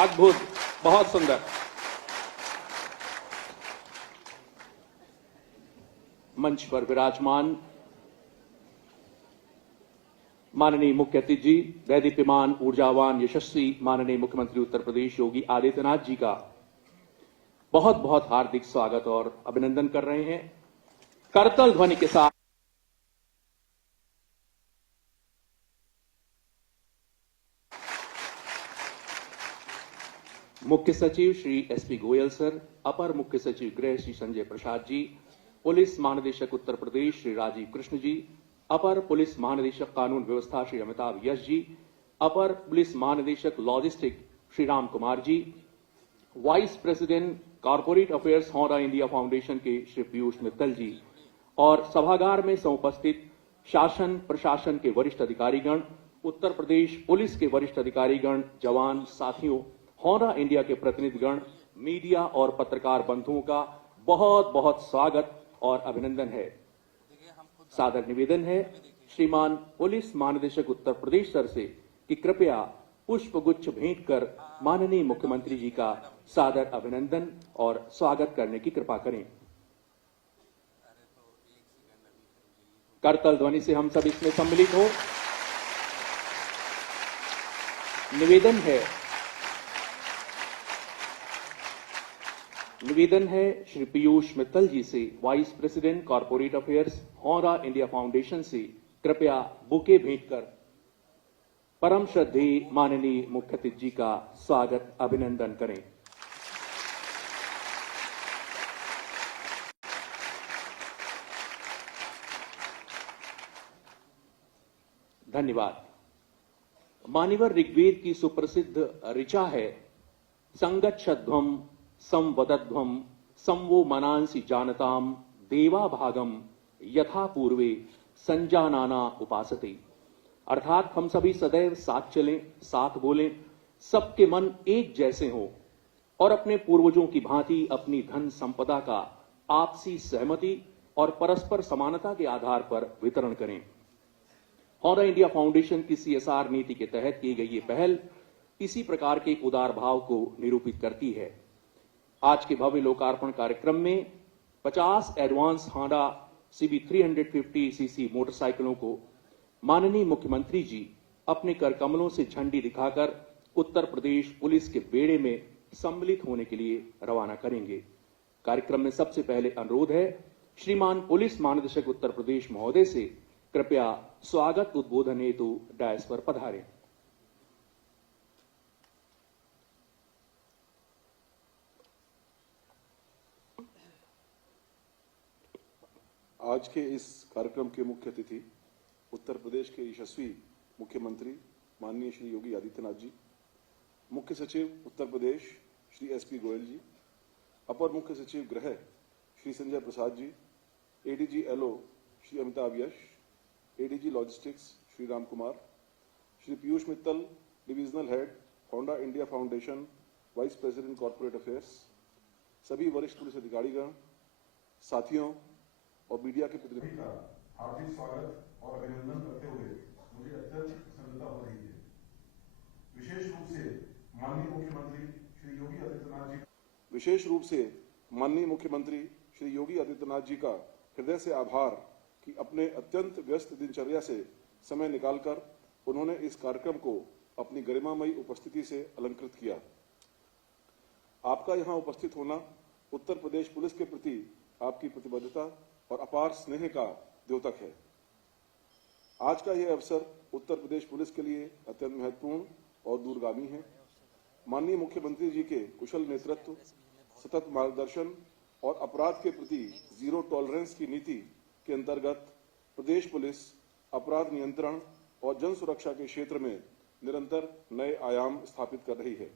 अद्भुत, बहुत सुंदर। मंच पर विराजमान माननीय मुख्य अतिथि जी, दैदीप्यमान, ऊर्जावान, यशस्वी माननीय मुख्यमंत्री उत्तर प्रदेश योगी आदित्यनाथ जी का बहुत बहुत हार्दिक स्वागत और अभिनंदन कर रहे हैं। करतल ध्वनि के साथ मुख्य सचिव श्री एसपी गोयल सर, अपर मुख्य सचिव गृह श्री संजय प्रसाद जी, पुलिस महानिदेशक उत्तर प्रदेश श्री राजीव कृष्ण जी, अपर पुलिस महानिदेशक कानून व्यवस्था श्री अमिताभ यश जी, अपर पुलिस महानिदेशक logistic Shri Ram Kumar ji, vice president corporate affairs Honda India foundation के श्री पीयूष मित्तल जी और सभागार में समुपस्थित शासन प्रशासन के वरिष्ठ अधिकारीगण, उत्तर प्रदेश पुलिस के वरिष्ठ अधिकारीगण, जवान साथियों, होंडा इंडिया के प्रतिनिधिगण, मीडिया और पत्रकार बंधुओं का बहुत बहुत स्वागत और अभिनंदन है। सादर निवेदन है श्रीमान पुलिस महानिदेशक उत्तर प्रदेश सर से कि कृपया पुष्पगुच्छ भेंट कर माननीय मुख्यमंत्री जी का सादर अभिनंदन और स्वागत करने की कृपा करें। करतल ध्वनि से हम सब इसमें सम्मिलित हो। निवेदन है श्री पीयूष मित्तल जी से, vice president corporate affairs Honda India foundation से, कृपया बुके भेंट कर परम श्रद्धेय माननीय मुख्य अतिथि जी का स्वागत अभिनंदन करें। धन्यवाद। मान्यवर ऋग्वेद की सुप्रसिद्ध ऋचा है, संगच्छध्वम संवदध्वम संवो मनांसि जानताम देवा भागम यथा पूर्वे संजानाना उपासते। अर्थात हम सभी सदैव साथ चलें, साथ बोलें, सबके मन एक जैसे हों और अपने पूर्वजों की भांति अपनी धन संपदा का आपसी सहमति और परस्पर समानता के आधार पर वितरण करें। होंडा इंडिया फाउंडेशन की CSR नीति के तहत की गई ये पहल इसी प्रकार के उदार भाव को निरूपित करती है। आज के भव्य लोकार्पण कार्यक्रम में 50 एडवांस होंडा CB 350cc मोटरसाइकिलों को माननीय मुख्यमंत्री जी अपने कर कमलों से झंडी दिखाकर उत्तर प्रदेश पुलिस के बेड़े में सम्मिलित होने के लिए रवाना करेंगे। कार्यक्रम में सबसे पहले अनुरोध है श्रीमान पुलिस महानिदेशक उत्तर प्रदेश महोदय से कृपया स्वागत उद्बोधन हेतु डायस पर पधारें। आज के इस कार्यक्रम के मुख्य अतिथि उत्तर प्रदेश के यशस्वी मुख्यमंत्री माननीय श्री योगी आदित्यनाथ जी, मुख्य सचिव उत्तर प्रदेश श्री एसपी गोयल जी, अपर मुख्य सचिव गृह श्री संजय प्रसाद जी, ADG LO श्री अमिताभ यश, ADG logistics Shri Ram Kumar, Shri Piyush Mittal divisional head Honda India foundation vice president corporate affairs, सभी वरिष्ठ पुलिस अधिकारीगण, साथियों और मीडिया के प्रतिनिधि का हार्दिक स्वागत और अभिनंदन करते हुए मुझे अत्यंत प्रसन्नता हो रही है। विशेष रूप से माननीय मुख्यमंत्री श्री योगी आदित्यनाथ जी का हृदय से आभार कि अपने अत्यंत व्यस्त दिनचर्या से समय निकालकर उन्होंने इस कार्यक्रम को अपनी गरिमामयी उपस्थिति से अलंकृत किया। आपका यहाँ उपस्थित होना उत्तर प्रदेश पुलिस के प्रति आपकी प्रतिबद्धता और अपार स्नेह का द्योतक है। आज का यह अवसर उत्तर प्रदेश पुलिस के लिए अत्यंत महत्वपूर्ण और दूरगामी है। माननीय मुख्यमंत्री जी के कुशल नेतृत्व, सतत मार्गदर्शन और अपराध के प्रति जीरो टॉलरेंस की नीति के अंतर्गत प्रदेश पुलिस अपराध नियंत्रण और जन सुरक्षा के क्षेत्र में निरंतर नए आयाम स्थापित कर रही है।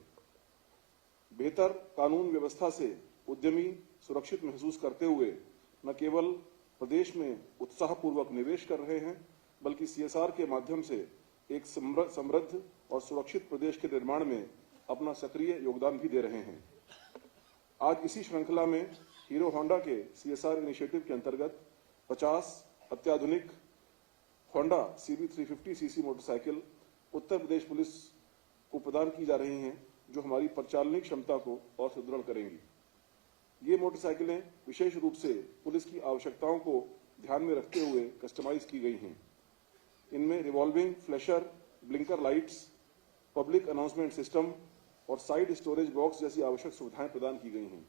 बेहतर कानून व्यवस्था से उद्यमी सुरक्षित महसूस करते हुए न केवल प्रदेश में उत्साहपूर्वक निवेश कर रहे हैं, बल्कि CSR के माध्यम से एक समृद्ध और सुरक्षित प्रदेश के निर्माण में अपना सक्रिय योगदान भी दे रहे हैं। आज इसी श्रृंखला में हीरो होंडा के CSR इनिशिएटिव के अंतर्गत 50 अत्याधुनिक होंडा CB 350cc मोटरसाइकिल उत्तर प्रदेश पुलिस को प्रदान की जा रही हैं, जो हमारी परिचालनिक क्षमता को और सुदृढ़ करेंगी। ये मोटरसाइकिलें विशेष रूप से पुलिस की आवश्यकताओं को ध्यान में रखते हुए कस्टमाइज की गई हैं। इनमें revolving flasher, blinker lights, public announcement system और साइड स्टोरेज बॉक्स जैसी आवश्यक सुविधाएं प्रदान की गई हैं।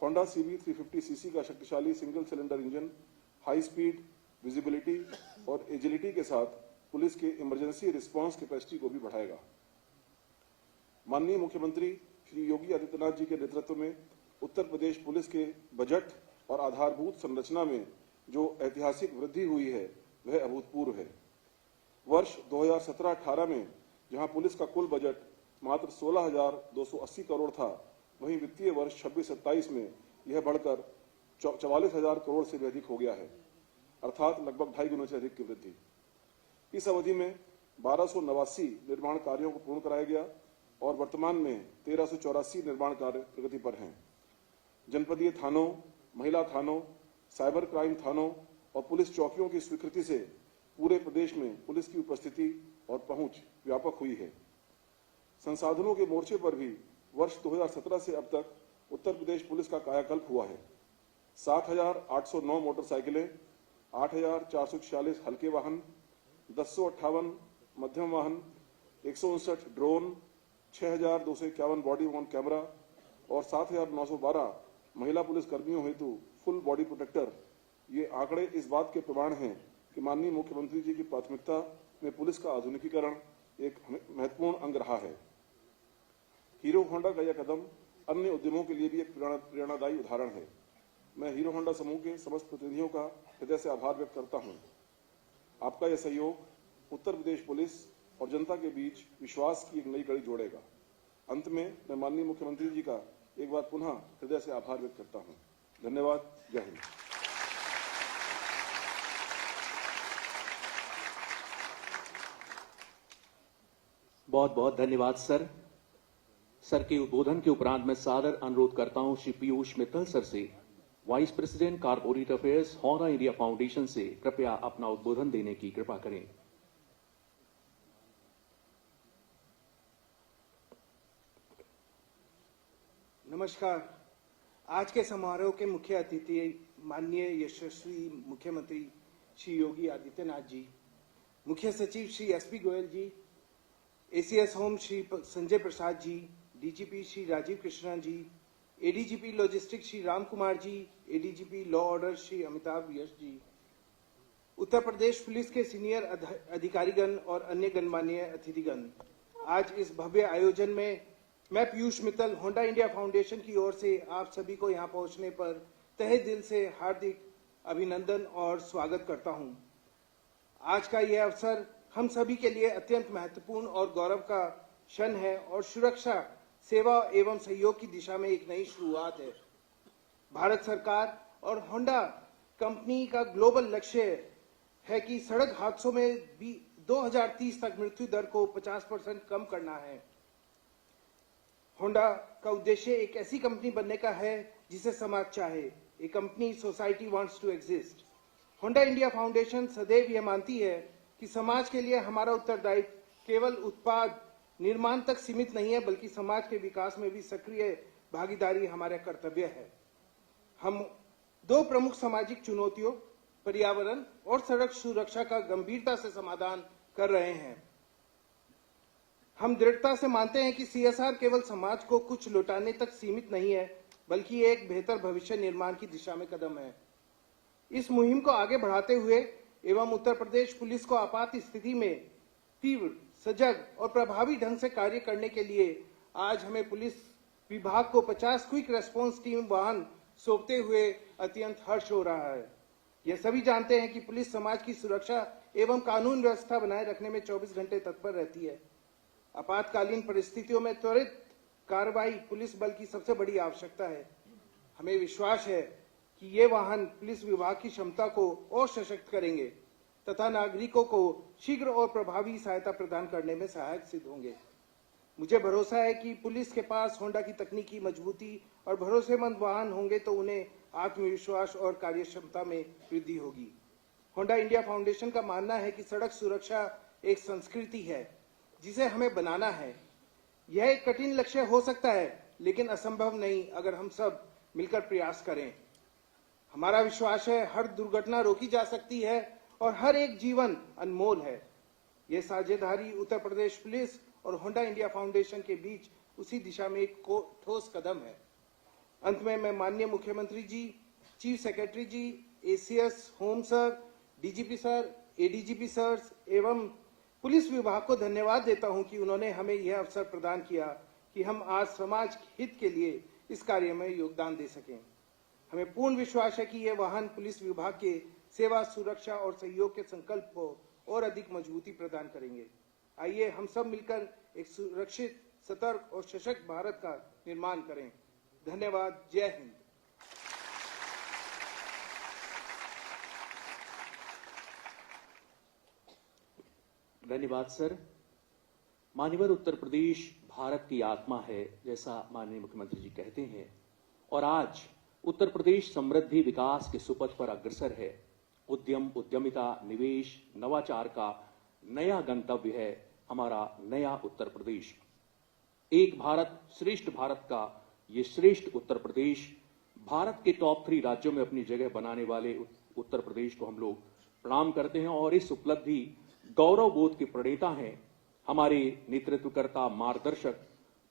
होंडा CB 350 सीसी का शक्तिशाली single cylinder engine high speed, visibility और एजिलिटी के साथ पुलिस के इमरजेंसी रिस्पांस कैपेसिटी को भी बढ़ाएगा। माननीय मुख्यमंत्री श्री योगी आदित्यनाथ जी के नेतृत्व में उत्तर प्रदेश पुलिस के बजट और आधारभूत संरचना में जो ऐतिहासिक वृद्धि हुई है वह अभूतपूर्व है। वर्ष 2017-18 में जहां पुलिस का कुल बजट मात्र 16,280 करोड़ था, वहीं वित्तीय वर्ष 26-27 में यह बढ़कर 44,000 करोड़ से भी अधिक हो गया है, अर्थात लगभग 2.5 गुना से अधिक की वृद्धि। इस अवधि में 1289 निर्माण कार्यों को पूर्ण कराया गया और वर्तमान में 1384 निर्माण कार्य प्रगति पर हैं। जनपदीय थानों, महिला थानों, साइबर क्राइम थानों और पुलिस चौकियों की स्वीकृति से पूरे प्रदेश में पुलिस की उपस्थिति और पहुंच व्यापक हुई है। संसाधनों के मोर्चे पर भी वर्ष 2017 से अब तक उत्तर प्रदेश पुलिस का कायाकल्प हुआ है। 60,809 मोटरसाइकिलें, 8,446 हल्के वाहन, 1058 मध्यम वाहन, 159 ड्रोन, 6,251 बॉडी वॉर्न कैमरा और 7,912 महिला पुलिस कर्मियों हेतु फुल बॉडी प्रोटेक्टर, ये आंकड़े इस बात के प्रमाण हैं कि माननीय मुख्यमंत्री जी की प्राथमिकता में पुलिस का आधुनिकीकरण एक महत्वपूर्ण अंग रहा है। हीरो होंडा का यह कदम अन्य उद्यमों के लिए भी एक प्रेरणादायी उदाहरण है। मैं हीरो होंडा समूह के समस्त प्रतिनिधियों का हृदय से आभार व्यक्त करता हूं। आपका यह सहयोग उत्तर प्रदेश पुलिस और जनता के बीच विश्वास की एक नई कड़ी जोड़ेगा। अंत में मैं माननीय मुख्यमंत्री जी का एक बार पुनः हृदय से आभार व्यक्त करता हूं। धन्यवाद। जय हिंद। बहुत बहुत धन्यवाद सर। सर के उद्बोधन के उपरांत मैं सादर अनुरोध करता हूं श्री पीयूष मित्तल सर से, vice president corporate affairs, Honda India foundation से कृपया अपना उद्बोधन देने की कृपा करें। नमस्कार। आज के समारोह के मुख्य अतिथि माननीय यशस्वी मुख्यमंत्री श्री योगी आदित्यनाथ जी, मुख्य सचिव Shri SP Goyal ji, ACS home Shri Sanjay Prasad ji, DGP Shri Rajeev Krishna ji, ADGP logistics Shri Ram Kumar ji, ADGP law order Shri Amitabh Yash ji, Uttar Pradesh police के सीनियर अधिकारीगण और अन्य गणमान्य अतिथिगण, आज इस भव्य आयोजन में मैं Piyush Mittal Honda India foundation की ओर से आप सभी को यहां पहुंचने पर तहे दिल से हार्दिक अभिनंदन और स्वागत करता हूं। आज का यह अवसर हम सभी के लिए अत्यंत महत्वपूर्ण और गौरव का क्षण है और सुरक्षा, सेवा एवं सहयोग की दिशा में एक नई शुरुआत है। भारत सरकार और होंडा कंपनी का ग्लोबल लक्ष्य है कि सड़क हादसों में भी 2030 तक मृत्यु दर को 50% कम करना है। होंडा का उद्देश्य एक ऐसी कंपनी बनने का है जिसे समाज चाहे, a company society wants to exist. Honda India foundation सदैव यह मानती है कि समाज के लिए हमारा उत्तरदायित्व केवल उत्पाद निर्माण तक सीमित नहीं है, बल्कि समाज के विकास में भी सक्रिय भागीदारी हमारा कर्तव्य है। हम दो प्रमुख सामाजिक चुनौतियों, पर्यावरण और सड़क सुरक्षा का गंभीरता से समाधान कर रहे हैं। हम दृढ़ता से मानते हैं कि CSR केवल समाज को कुछ लौटाने तक सीमित नहीं है, बल्कि एक बेहतर भविष्य निर्माण की दिशा में कदम है। इस मुहिम को आगे बढ़ाते हुए एवं उत्तर प्रदेश पुलिस को आपात स्थिति में तीव्र, सजग और प्रभावी ढंग से कार्य करने के लिए आज हमें पुलिस विभाग को 50 क्विक रेस्पॉन्स टीम वाहन सौंपते हुए अत्यंत हर्ष हो रहा है। यह सभी जानते हैं कि पुलिस समाज की सुरक्षा एवं कानून व्यवस्था बनाए रखने में 24 घंटे तत्पर रहती है। आपातकालीन परिस्थितियों में त्वरित कार्रवाई पुलिस बल की सबसे बड़ी आवश्यकता है। हमें विश्वास है कि ये वाहन पुलिस विभाग की क्षमता को और सशक्त करेंगे तथा नागरिकों को शीघ्र और प्रभावी सहायता प्रदान करने में सहायक सिद्ध होंगे। मुझे भरोसा है कि पुलिस के पास होंडा की तकनीकी मजबूती और भरोसेमंद वाहन होंगे तो उन्हें आत्मविश्वास और कार्यक्षमता में वृद्धि होगी। होंडा इंडिया फाउंडेशन का मानना है कि सड़क सुरक्षा एक संस्कृति है जिसे हमें बनाना है। यह एक कठिन लक्ष्य हो सकता है, लेकिन असंभव नहीं अगर हम सब मिलकर प्रयास करें। हमारा विश्वास है हर दुर्घटना रोकी जा सकती है और हर एक जीवन अनमोल है। यह साझेदारी उत्तर प्रदेश पुलिस और होंडा इंडिया फाउंडेशन के बीच उसी दिशा में एक ठोस कदम है। अंत में मैं माननीय मुख्यमंत्री जी, चीफ सेक्रेटरी जी, ACS, home sir, DGP sir, ADGP sir एवं पुलिस विभाग को धन्यवाद देता हूं कि उन्होंने हमें यह अवसर प्रदान किया कि हम आज समाज हित के लिए इस कार्य में योगदान दे सकें। हमें पूर्ण विश्वास है कि यह वाहन पुलिस विभाग के सेवा, सुरक्षा और सहयोग के संकल्प को और अधिक मजबूती प्रदान करेंगे। आइए हम सब मिलकर एक सुरक्षित, सतर्क और सशक्त भारत का निर्माण करें। धन्यवाद। जय हिंद। धन्यवाद सर। मान्यवर, उत्तर प्रदेश भारत की आत्मा है, जैसा माननीय मुख्यमंत्री जी कहते हैं, और आज उत्तर प्रदेश समृद्धि विकास के सुपथ पर अग्रसर है। उद्यम, उद्यमिता, निवेश, नवाचार का नया गंतव्य है हमारा नया उत्तर प्रदेश। एक भारत श्रेष्ठ भारत का ये श्रेष्ठ उत्तर प्रदेश, भारत के टॉप 3 राज्यों में अपनी जगह बनाने वाले उत्तर प्रदेश को हम लोग प्रणाम करते हैं। और इस उपलब्धि गौरव बोध के प्रणेता हैं हमारे नेतृत्वकर्ता, मार्गदर्शक,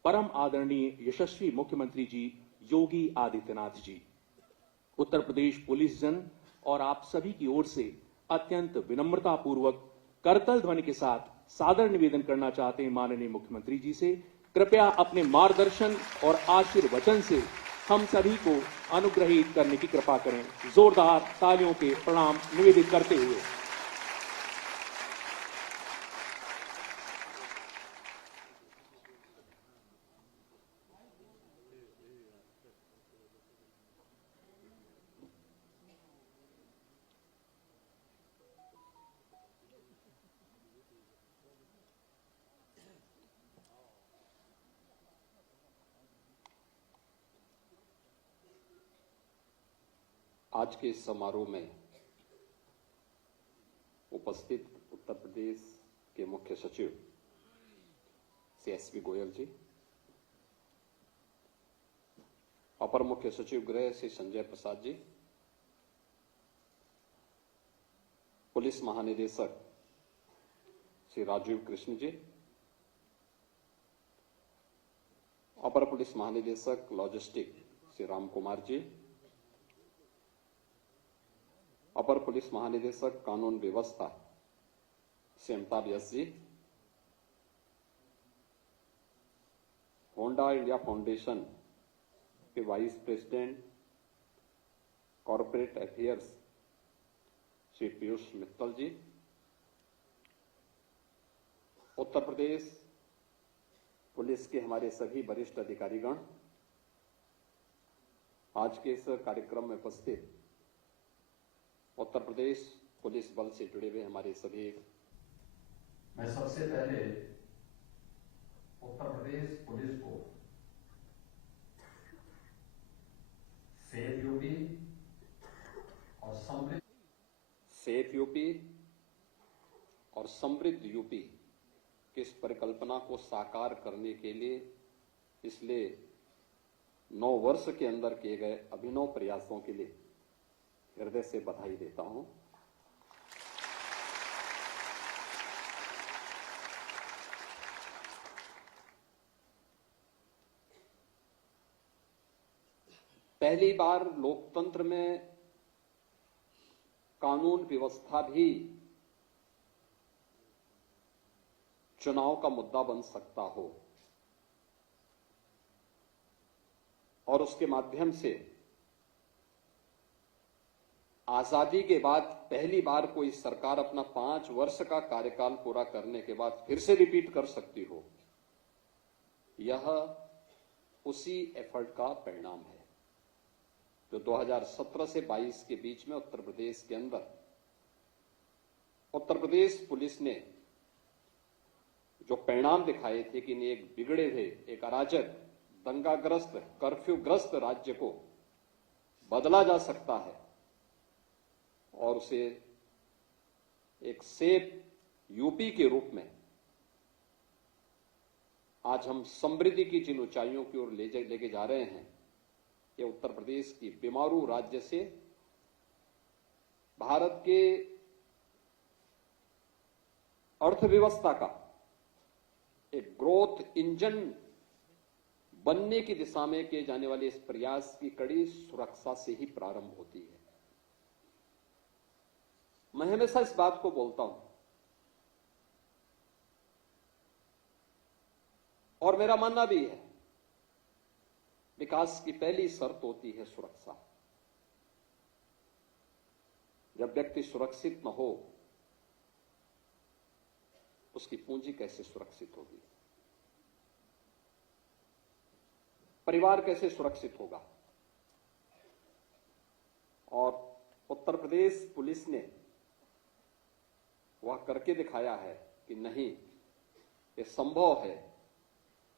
परम आदरणीय यशस्वी मुख्यमंत्री जी योगी आदित्यनाथ जी। उत्तर प्रदेश पुलिस जन और आप सभी की ओर से अत्यंत विनम्रता पूर्वक करतल ध्वनि के साथ सादर निवेदन करना चाहते हैं माननीय मुख्यमंत्री जी से, कृपया अपने मार्गदर्शन और आशीर्वचन से हम सभी को अनुग्रहित करने की कृपा करें। जोरदार तालियों के प्रणाम निवेदित करते हुए आज के इस समारोह में उपस्थित उत्तर प्रदेश के मुख्य सचिव श्री एसपी गोयल जी, अपर मुख्य सचिव गृह श्री संजय प्रसाद जी, पुलिस महानिदेशक श्री राजीव कृष्ण जी, अपर पुलिस महानिदेशक लॉजिस्टिक श्री राम कुमार जी, अपर पुलिस महानिदेशक कानून व्यवस्था Shri Amitabh Yash ji, Honda India foundation के vice president corporate affairs Shri Piyush Mittal ji, Uttar Pradesh police के हमारे सभी वरिष्ठ अधिकारीगण, आज के इस कार्यक्रम में उपस्थित उत्तर प्रदेश पुलिस बल से जुड़े हुए हमारे सभी, मैं सबसे पहले उत्तर प्रदेश पुलिस को सेफ यूपी और समृद्ध यूपी की इस परिकल्पना को साकार करने के लिए पिछले 9 वर्ष के अंदर किए गए अभिनव प्रयासों के लिए हृदय से बधाई देता हूं। पहली बार लोकतंत्र में कानून व्यवस्था भी चुनाव का मुद्दा बन सकता हो और उसके माध्यम से आजादी के बाद पहली बार कोई सरकार अपना 5 वर्ष का कार्यकाल पूरा करने के बाद फिर से रिपीट कर सकती हो, यह उसी एफर्ट का परिणाम है जो 2017 से 22 के बीच में उत्तर प्रदेश के अंदर उत्तर प्रदेश पुलिस ने जो परिणाम दिखाए थे कि एक बिगड़े हुए, एक अराजक, दंगाग्रस्त, कर्फ्यूग्रस्त राज्य को बदला जा सकता है और उसे एक सेफ यूपी के रूप में आज हम समृद्धि की जिन ऊंचाइयों की ओर लेके जा रहे हैं, ये उत्तर प्रदेश की बीमारू राज्य से भारत के अर्थव्यवस्था का एक ग्रोथ इंजन बनने की दिशा में किए जाने वाले इस प्रयास की कड़ी सुरक्षा से ही प्रारंभ होती है। मैं हमेशा इस बात को बोलता हूं और मेरा मानना भी है, विकास की पहली शर्त होती है सुरक्षा। जब व्यक्ति सुरक्षित न हो, उसकी पूंजी कैसे सुरक्षित होगी, परिवार कैसे सुरक्षित होगा। और उत्तर प्रदेश पुलिस ने वह करके दिखाया है कि नहीं, ये संभव है।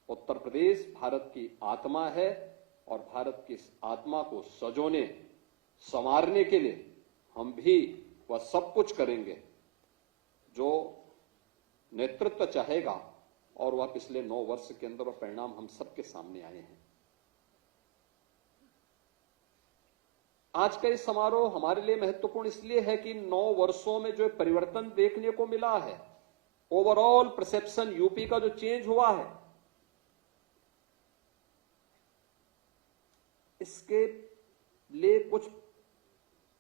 उत्तर प्रदेश भारत की आत्मा है और भारत की इस आत्मा को सजोने संवारने के लिए हम भी वह सब कुछ करेंगे जो नेतृत्व चाहेगा, और वह पिछले 9 वर्ष के अंदर परिणाम हम सबके सामने आए हैं। आज का ये समारोह हमारे लिए महत्वपूर्ण इसलिए है कि 9 वर्षों में जो परिवर्तन देखने को मिला है, ओवरऑल परसेप्शन यूपी का जो चेंज हुआ है, इसके लिए कुछ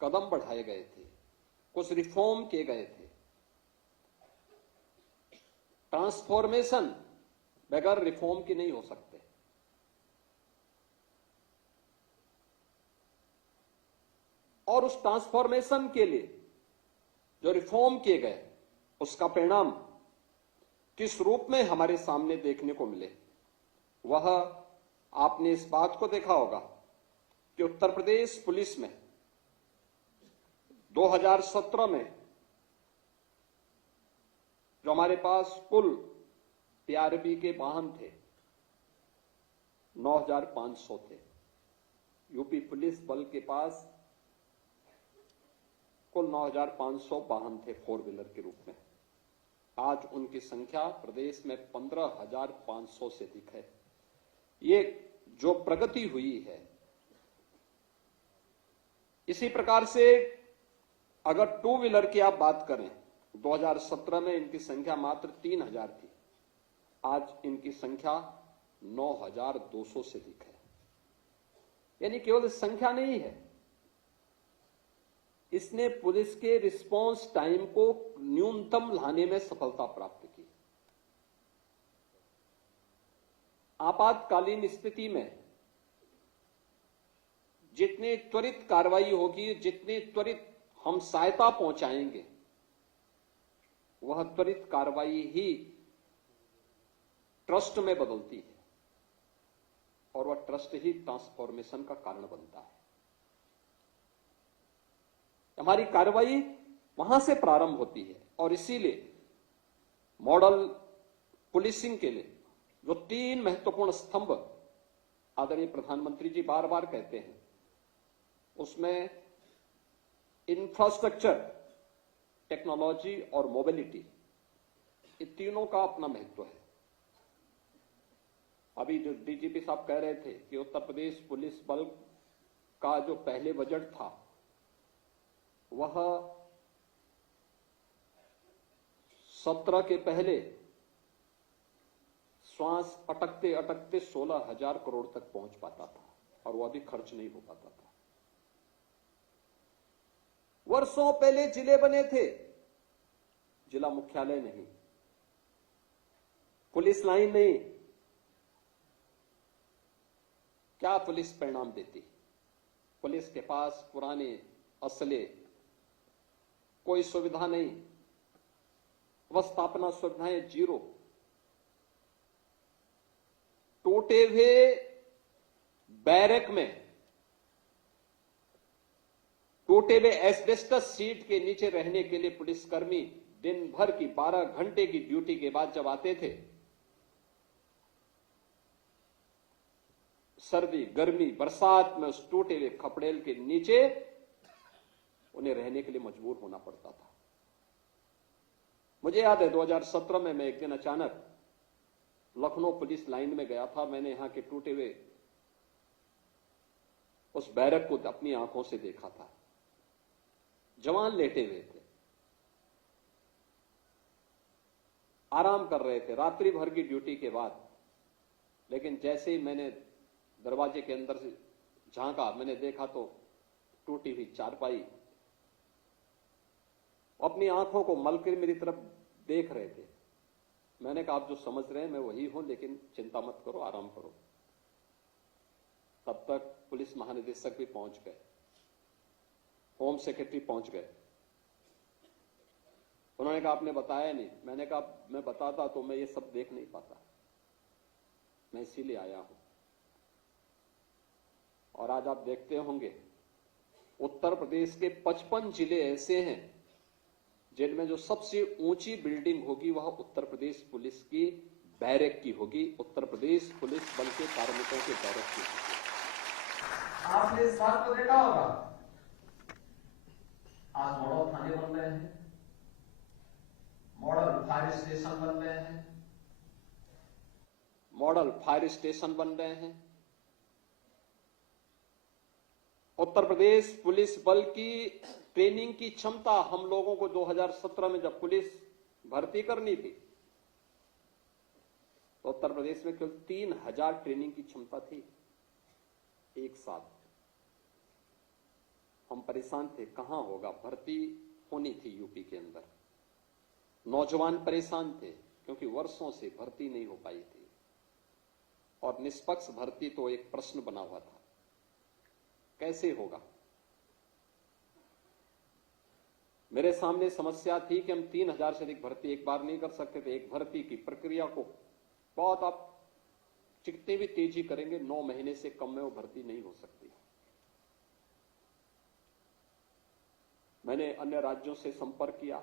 कदम बढ़ाए गए थे, कुछ रिफॉर्म किए गए थे। ट्रांसफॉर्मेशन बगैर रिफॉर्म की नहीं हो सकते। और उस ट्रांसफॉर्मेशन के लिए जो रिफॉर्म किए गए, उसका परिणाम किस रूप में हमारे सामने देखने को मिले, वह आपने इस बात को देखा होगा कि उत्तर प्रदेश पुलिस में 2017 में जो हमारे पास कुल पीआरबी के वाहन थे 9,500 थे। यूपी पुलिस बल के पास कुल 9,500 वाहन थे 4 व्हीलर के रूप में। आज उनकी संख्या प्रदेश में 15,500 से अधिक है। ये जो प्रगति हुई है, इसी प्रकार से अगर 2 व्हीलर की आप बात करें, 2017 में इनकी संख्या मात्र 3,000 थी, आज इनकी संख्या 9,200 से अधिक है। यानी केवल संख्या नहीं है, इसने पुलिस के रिस्पांस टाइम को न्यूनतम लाने में सफलता प्राप्त की। आपातकालीन स्थिति में जितनी त्वरित कार्रवाई होगी, जितनी त्वरित हम सहायता पहुंचाएंगे, वह त्वरित कार्रवाई ही ट्रस्ट में बदलती है और वह ट्रस्ट ही ट्रांसफॉर्मेशन का कारण बनता है। हमारी कार्रवाई वहां से प्रारंभ होती है और इसीलिए मॉडल पुलिसिंग के लिए जो 3 महत्वपूर्ण स्तंभ आदरणीय प्रधानमंत्री जी बार बार कहते हैं, उसमें इंफ्रास्ट्रक्चर, टेक्नोलॉजी और मोबिलिटी, ये तीनों का अपना महत्व है। अभी जो डीजीपी साहब कह रहे थे कि उत्तर प्रदेश पुलिस बल का जो पहले बजट था, वह 17 के पहले श्वास अटकते अटकते 16,000 करोड़ तक पहुंच पाता था और वह भी खर्च नहीं हो पाता था। वर्षों पहले जिले बने थे, जिला मुख्यालय नहीं, पुलिस लाइन नहीं। क्या पुलिस परिणाम देती? पुलिस के पास पुराने असले, कोई सुविधा नहीं, अवस्थापना सुविधाएं 0, टूटे हुए बैरक में, टूटे हुए एस्बेस्टस सीट के नीचे रहने के लिए पुलिसकर्मी दिन भर की 12 घंटे की ड्यूटी के बाद जब आते थे, सर्दी, गर्मी, बरसात में उस टूटे हुए खपड़ेल के नीचे उन्हें रहने के लिए मजबूर होना पड़ता था। मुझे याद है 2017 में मैं एक दिन अचानक लखनऊ पुलिस लाइन में गया था। मैंने यहां के टूटे हुए उस बैरक को अपनी आंखों से देखा था। जवान लेटे हुए थे, आराम कर रहे थे रात्रि भर की ड्यूटी के बाद। लेकिन जैसे ही मैंने दरवाजे के अंदर से झांका, मैंने देखा तो टूटी हुई चारपाई, अपनी आंखों को मलकर मेरी तरफ देख रहे थे। मैंने कहा आप जो समझ रहे हैं मैं वही हूं, लेकिन चिंता मत करो, आराम करो। तब तक पुलिस महानिदेशक भी पहुंच गए, होम सेक्रेटरी पहुंच गए। उन्होंने कहा आपने बताया नहीं। मैंने कहा मैं बताता तो मैं ये सब देख नहीं पाता, मैं इसीलिए आया हूं। और आज आप देखते होंगे उत्तर प्रदेश के 55 जिले ऐसे हैं जिनमें जो सबसे ऊंची बिल्डिंग होगी वह उत्तर प्रदेश पुलिस की बैरक की होगी, उत्तर प्रदेश पुलिस बल के कार्मिकों के बैरक की होगी। आपने इस बात को देखा होगा, आज मॉडल थाने बन रहे हैं, मॉडल फायर स्टेशन बन रहे हैं, मॉडल फायर स्टेशन बन रहे हैं। उत्तर प्रदेश पुलिस बल की ट्रेनिंग की क्षमता हम लोगों को 2017 में जब पुलिस भर्ती करनी थी तो उत्तर प्रदेश में केवल 3000 ट्रेनिंग की क्षमता थी एक साथ। हम परेशान थे, कहां होगा, भर्ती होनी थी यूपी के अंदर। नौजवान परेशान थे क्योंकि वर्षों से भर्ती नहीं हो पाई थी और निष्पक्ष भर्ती तो एक प्रश्न बना हुआ था, कैसे होगा। मेरे सामने समस्या थी कि हम 3000 से अधिक भर्ती एक बार नहीं कर सकते थे। एक भर्ती की प्रक्रिया को बहुत आप जितनी भी तेजी करेंगे 9 महीने से कम में वो भर्ती नहीं हो सकती। मैंने अन्य राज्यों से संपर्क किया,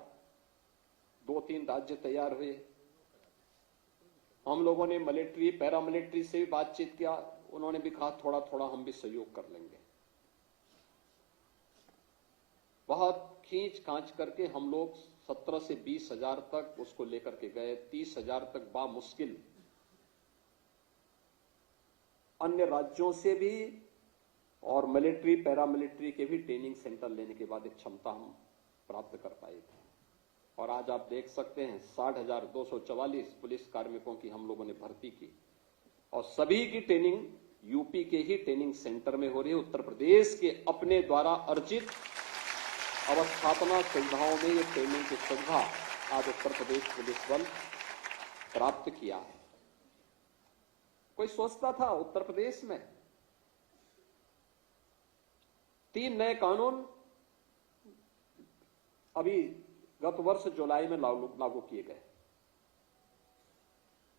2-3 राज्य तैयार हुए। हम लोगों ने मिलिट्री पैरामिलिट्री से भी बातचीत किया, उन्होंने भी कहा थोड़ा थोड़ा हम भी सहयोग कर लेंगे। बहुत खींच खांच करके हम लोग 17 से 20 हजार तक उसको लेकर के गए। 30 हजार तक बामुश्किल अन्य राज्यों से भी और मिलिट्री पैरामिलिट्री के भी ट्रेनिंग सेंटर लेने के बाद एक क्षमता हम प्राप्त कर पाए थे। और आज आप देख सकते हैं 60,244 पुलिस कार्मिकों की हम लोगों ने भर्ती की और सभी की ट्रेनिंग यूपी के ही ट्रेनिंग सेंटर में हो रही है। उत्तर प्रदेश के अपने द्वारा अर्जित अवस्थापना सुविधाओं में ये ट्रेनिंग की सुविधा आज उत्तर प्रदेश पुलिस बल प्राप्त किया है। कोई सोचता था उत्तर प्रदेश में 3 नए कानून अभी गत वर्ष जुलाई में लागू किए गए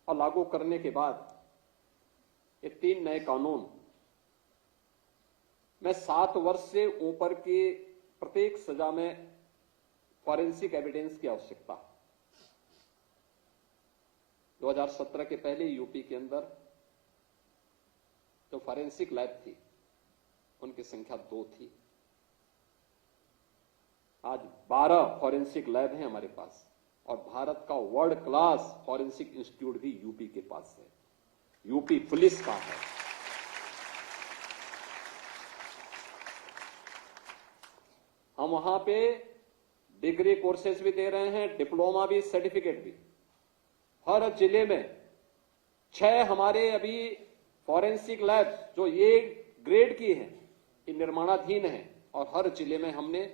और लागू करने के बाद ये 3 नए कानून में 7 वर्ष से ऊपर की प्रत्येक सजा में फॉरेंसिक एविडेंस की आवश्यकता। 2017 के पहले यूपी के अंदर जो फॉरेंसिक लैब थी उनकी संख्या 2 थी। आज 12 फॉरेंसिक लैब हैं हमारे पास और भारत का वर्ल्ड क्लास फॉरेंसिक इंस्टीट्यूट भी यूपी के पास है, यूपी पुलिस का है। हम वहां पे डिग्री कोर्सेज भी दे रहे हैं, डिप्लोमा भी, सर्टिफिकेट भी। हर जिले में 6 हमारे अभी फॉरेंसिक लैब्स जो ये ग्रेड की हैं, ये निर्माणाधीन हैं और हर जिले में हमने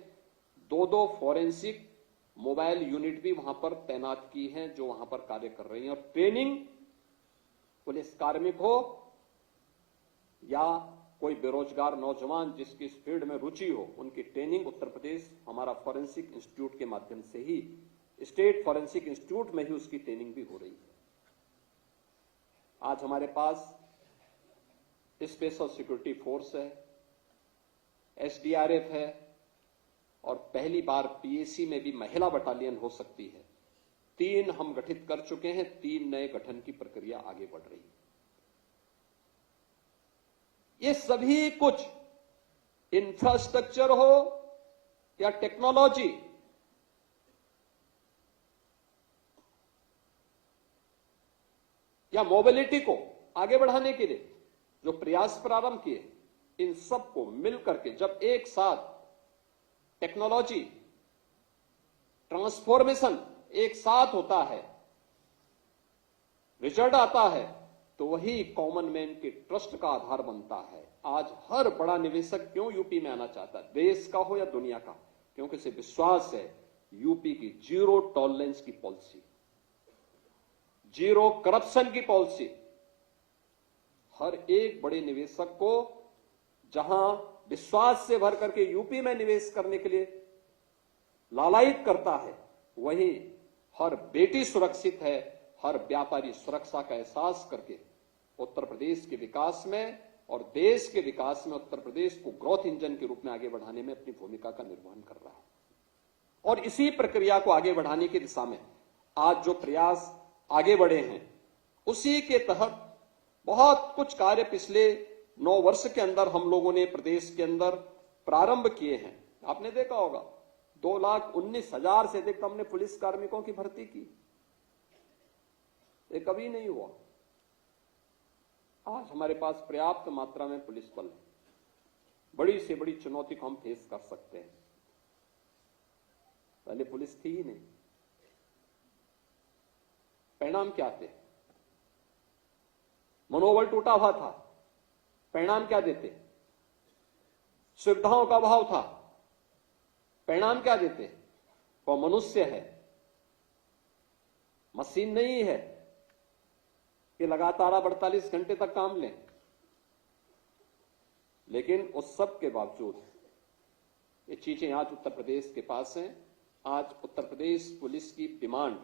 2-2 फॉरेंसिक मोबाइल यूनिट भी वहां पर तैनात की हैं जो वहां पर कार्य कर रही हैं। और ट्रेनिंग पुलिस कार्मिक हो या कोई बेरोजगार नौजवान जिसकी इस फील्ड में रुचि हो, उनकी ट्रेनिंग उत्तर प्रदेश हमारा फॉरेंसिक इंस्टीट्यूट के माध्यम से ही, स्टेट फॉरेंसिक इंस्टीट्यूट में ही उसकी ट्रेनिंग भी हो रही है। आज हमारे पास स्पेशल सिक्योरिटी फोर्स है, एसडीआरएफ है और पहली बार पीएसी में भी महिला बटालियन हो सकती है। 3 हम गठित कर चुके हैं, 3 नए गठन की प्रक्रिया आगे बढ़ रही है। ये सभी कुछ इंफ्रास्ट्रक्चर हो या टेक्नोलॉजी, या मोबिलिटी को आगे बढ़ाने के लिए जो प्रयास प्रारंभ किए, इन सबको मिलकर के जब एक साथ टेक्नोलॉजी ट्रांसफॉर्मेशन एक साथ होता है, रिजल्ट आता है, तो वही कॉमन मैन के ट्रस्ट का आधार बनता है। आज हर बड़ा निवेशक क्यों यूपी में आना चाहता है, देश का हो या दुनिया का, क्योंकि उसे विश्वास है यूपी की जीरो टॉलरेंस की पॉलिसी, जीरो करप्शन की पॉलिसी हर एक बड़े निवेशक को जहां विश्वास से भर करके यूपी में निवेश करने के लिए लालायित करता है, वही हर बेटी सुरक्षित है, हर व्यापारी सुरक्षा का एहसास करके उत्तर प्रदेश के विकास में और देश के विकास में उत्तर प्रदेश को ग्रोथ इंजन के रूप में आगे बढ़ाने में अपनी भूमिका का निर्वहन कर रहा है। और इसी प्रक्रिया को आगे बढ़ाने की दिशा में आज जो प्रयास आगे बढ़े हैं, उसी के तहत बहुत कुछ कार्य पिछले 9 वर्ष के अंदर हम लोगों ने प्रदेश के अंदर प्रारंभ किए हैं। आपने देखा होगा 2,19,000 से अधिक हमने पुलिस कार्मिकों की भर्ती की, ये कभी नहीं हुआ। आज हमारे पास पर्याप्त मात्रा में पुलिस बल है, बड़ी से बड़ी चुनौती को हम फेस कर सकते हैं। पहले पुलिस थी ही नहीं। परिणाम क्या थे? मनोबल टूटा हुआ था। परिणाम क्या देते? सुविधाओं का अभाव था। परिणाम क्या देते? वो मनुष्य है, मशीन नहीं है कि लगातार 48 घंटे तक काम लें। लेकिन उस सब के बावजूद ये चीजें आज उत्तर प्रदेश के पास हैं। आज उत्तर प्रदेश पुलिस की डिमांड,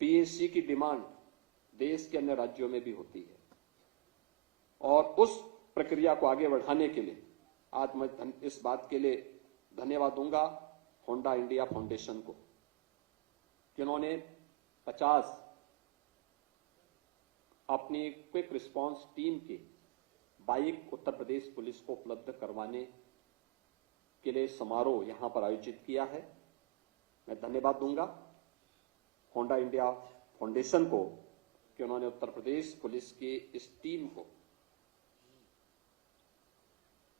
पीएससी की डिमांड देश के अन्य राज्यों में भी होती है। और उस प्रक्रिया को आगे बढ़ाने के लिए आज मैं इस बात के लिए धन्यवाद दूंगा होंडा इंडिया फाउंडेशन को, जिन्होंने 50 अपनी क्विक रिस्पांस टीम की बाइक उत्तर प्रदेश पुलिस को उपलब्ध करवाने के लिए समारोह यहां पर आयोजित किया है। मैं धन्यवाद दूंगा होंडा इंडिया फाउंडेशन को कि उन्होंने उत्तर प्रदेश पुलिस की इस टीम को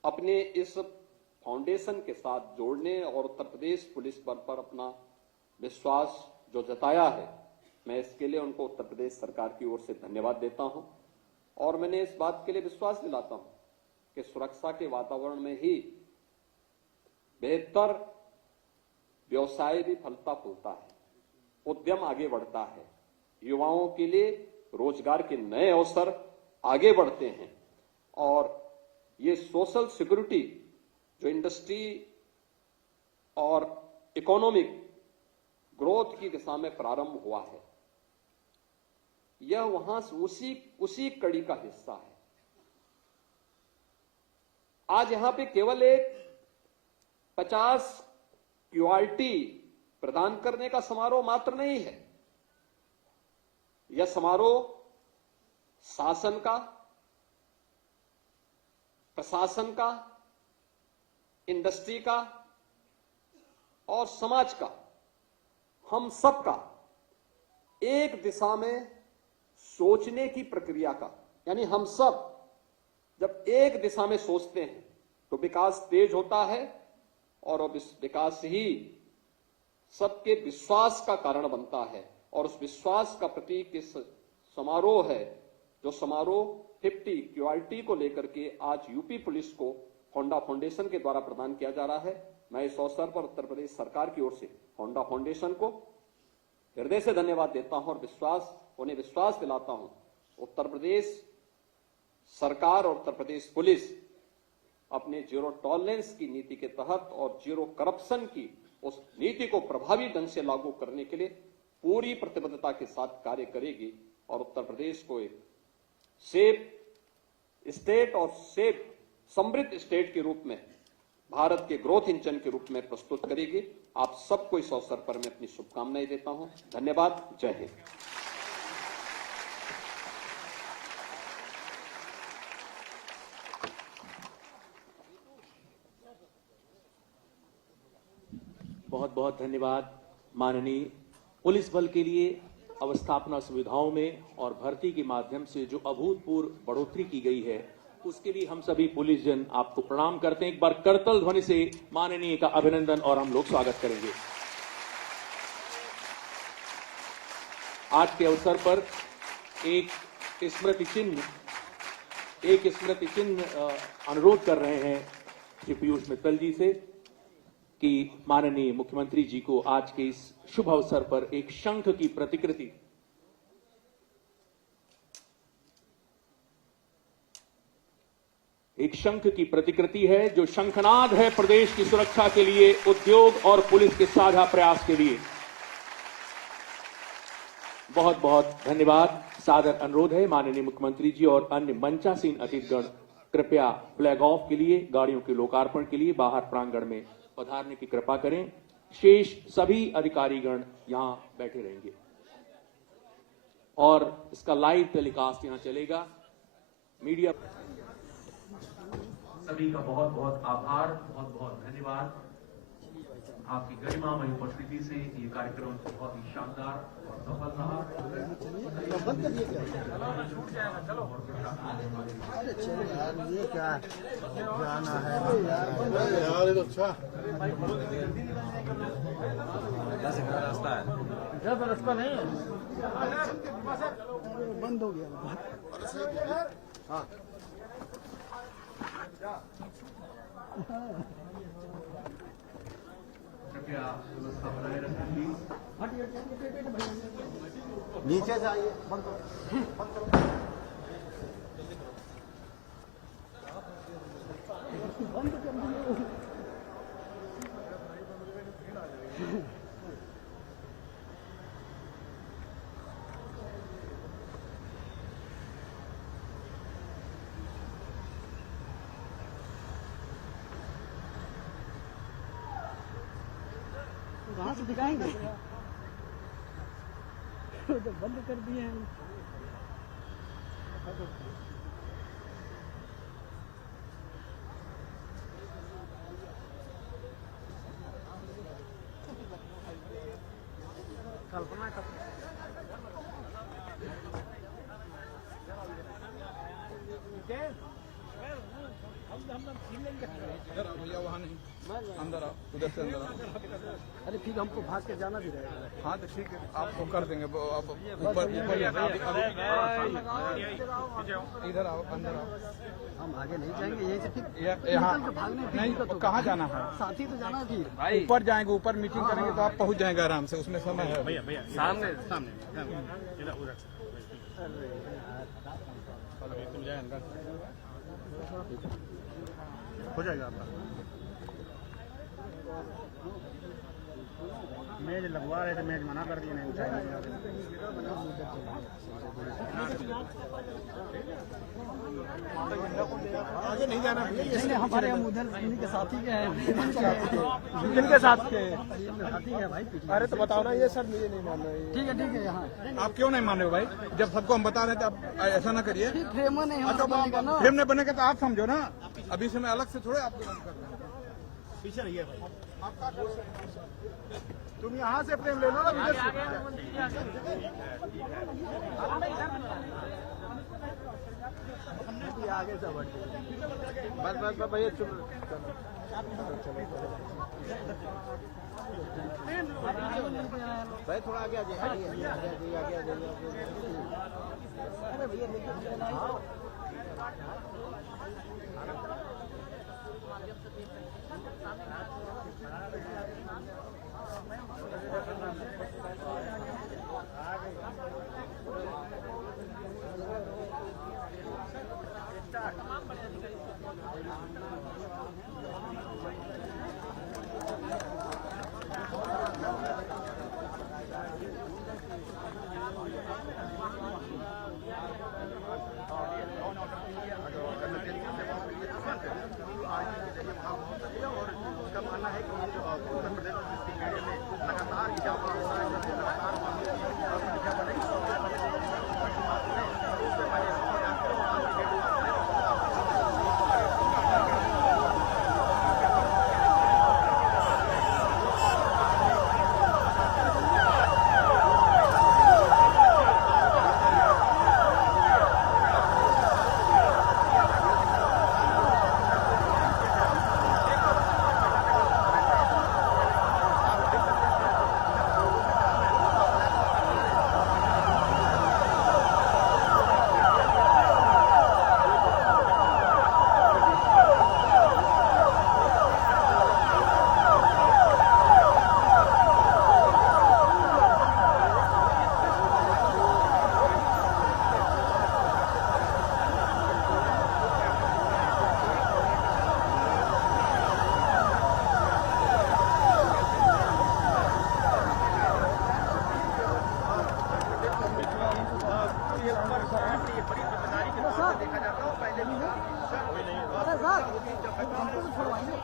अपने इस फाउंडेशन के साथ जोड़ने और उत्तर प्रदेश पुलिस बल पर अपना विश्वास जो जताया है, मैं इसके लिए उनको उत्तर प्रदेश सरकार की ओर से धन्यवाद देता हूं। और मैंने इस बात के लिए विश्वास दिलाता हूं कि सुरक्षा के वातावरण में ही बेहतर व्यवसाय भी फलता फूलता है, उद्यम आगे बढ़ता है, युवाओं के लिए रोजगार के नए अवसर आगे बढ़ते हैं। और ये सोशल सिक्योरिटी जो इंडस्ट्री और इकोनॉमिक ग्रोथ की दिशा में प्रारंभ हुआ है, यह वहां से उसी कड़ी का हिस्सा है। आज यहां पे केवल एक 50 क्यूआरटी प्रदान करने का समारोह मात्र नहीं है। यह समारोह शासन का, प्रशासन का, इंडस्ट्री का और समाज का, हम सब का एक दिशा में सोचने की प्रक्रिया का, यानी हम सब जब एक दिशा में सोचते हैं तो विकास तेज होता है और अब इस विकास ही सबके विश्वास का कारण बनता है। और उस विश्वास का प्रतीक इस समारोह है, जो समारोह 50 क्यूआरटी को लेकर के आज यूपी पुलिस को होंडा फाउंडेशन के द्वारा प्रदान किया जा रहा है। मैं इस अवसर पर उत्तर प्रदेश सरकार की ओर से होंडा फाउंडेशन को हृदय से धन्यवाद देता हूं और उन्हें विश्वास दिलाता हूं उत्तर प्रदेश सरकार और उत्तर प्रदेश पुलिस अपने जीरो टॉलरेंस की नीति के तहत और जीरो करप्शन की उस नीति को प्रभावी ढंग से लागू करने के लिए पूरी प्रतिबद्धता के साथ कार्य करेगी और उत्तर प्रदेश को एक सेफ स्टेट और सेफ समृद्ध स्टेट के रूप में, भारत के ग्रोथ इंजन के रूप में प्रस्तुत करेगी। आप सबको इस अवसर पर मैं अपनी शुभकामनाएं देता हूं। धन्यवाद। जय हिंद। बहुत बहुत धन्यवाद माननीय पुलिस बल के लिए अवस्थापना सुविधाओं में और भर्ती के माध्यम से जो अभूतपूर्व बढ़ोतरी की गई है, उसके लिए हम सभी पुलिस जन आपको प्रणाम करते हैं। एक बार करतल ध्वनि से माननीय का अभिनंदन और हम लोग स्वागत करेंगे। आज के अवसर पर एक स्मृति चिन्ह अनुरोध कर रहे हैं श्री पीयूष मित्तल जी से कि माननीय मुख्यमंत्री जी को आज के इस शुभ अवसर पर एक शंख की प्रतिकृति है जो शंखनाद है प्रदेश की सुरक्षा के लिए, उद्योग और पुलिस के साझा प्रयास के लिए। बहुत बहुत धन्यवाद। सादर अनुरोध है माननीय मुख्यमंत्री जी और अन्य मंचासीन अतिथिगण कृपया फ्लैग ऑफ के लिए, गाड़ियों के लोकार्पण के लिए बाहर प्रांगण में पधारने की कृपा करें। शेष सभी अधिकारीगण यहां बैठे रहेंगे और इसका लाइव टेलीकास्ट यहां चलेगा। मीडिया सभी का बहुत बहुत आभार, बहुत बहुत धन्यवाद। आपकी गरिमामय उपस्थिति से ये कार्यक्रम बहुत ही शानदार और सफल रहा। ये क्या जाना है यार, अच्छा रास्ता है, रास्ता नहीं है, बंद हो गया। हाँ कृपया व्यवस्था बनाए रखें प्लीज। नीचे से आइए, बंद करो। वहाँ से दिखाएंगे तो बंद कर दिए हैं। कल्पना का भैया वहाँ नहीं, अंदर आओ, उधर से अंदर आओ। अरे ठीक, हमको भाग के जाना भी रहेगा। हाँ तो ठीक है, आपको कर देंगे। आप ऊपर इधर आओ, अंदर आओ। हम आगे नहीं जाएंगे, यही से ठीक यहाँ भागने नहीं, कहाँ जाना है? साथी तो जाना थी। ऊपर जाएंगे, ऊपर मीटिंग करेंगे तो आप पहुँच जाएंगे आराम से, उसमें समय है। सामने हो जाएगा आपका। मेज लगवा रहे थे, मेज मना कर दिए, नहीं आगे नहीं जाना। नहीं, हमारे हम उधर के साथी के हैं। किनके साथ के? साथी है भाई। अरे तो बताओ ना, ये सब मुझे नहीं मान रहे। ठीक है यहाँ। आप क्यों नहीं मान रहे हो भाई? जब सबको हम बता रहे थे, आप ऐसा ना करिए। फ्रेम नहीं बनेगा ना। फ्रेम नहीं बनेगा तो आप समझो ना, अभी से मैं अलग से थोड़े आपको कर रहा हूं। पीछे रहिए भाई, तुम यहाँ से फ्रेम ले लो ना, आगे से बस भैया चुप। भाई थोड़ा आगे आ जाइए, आगे आ जाइए। अरे भैया अरे सर हमको तो छोड़वाइए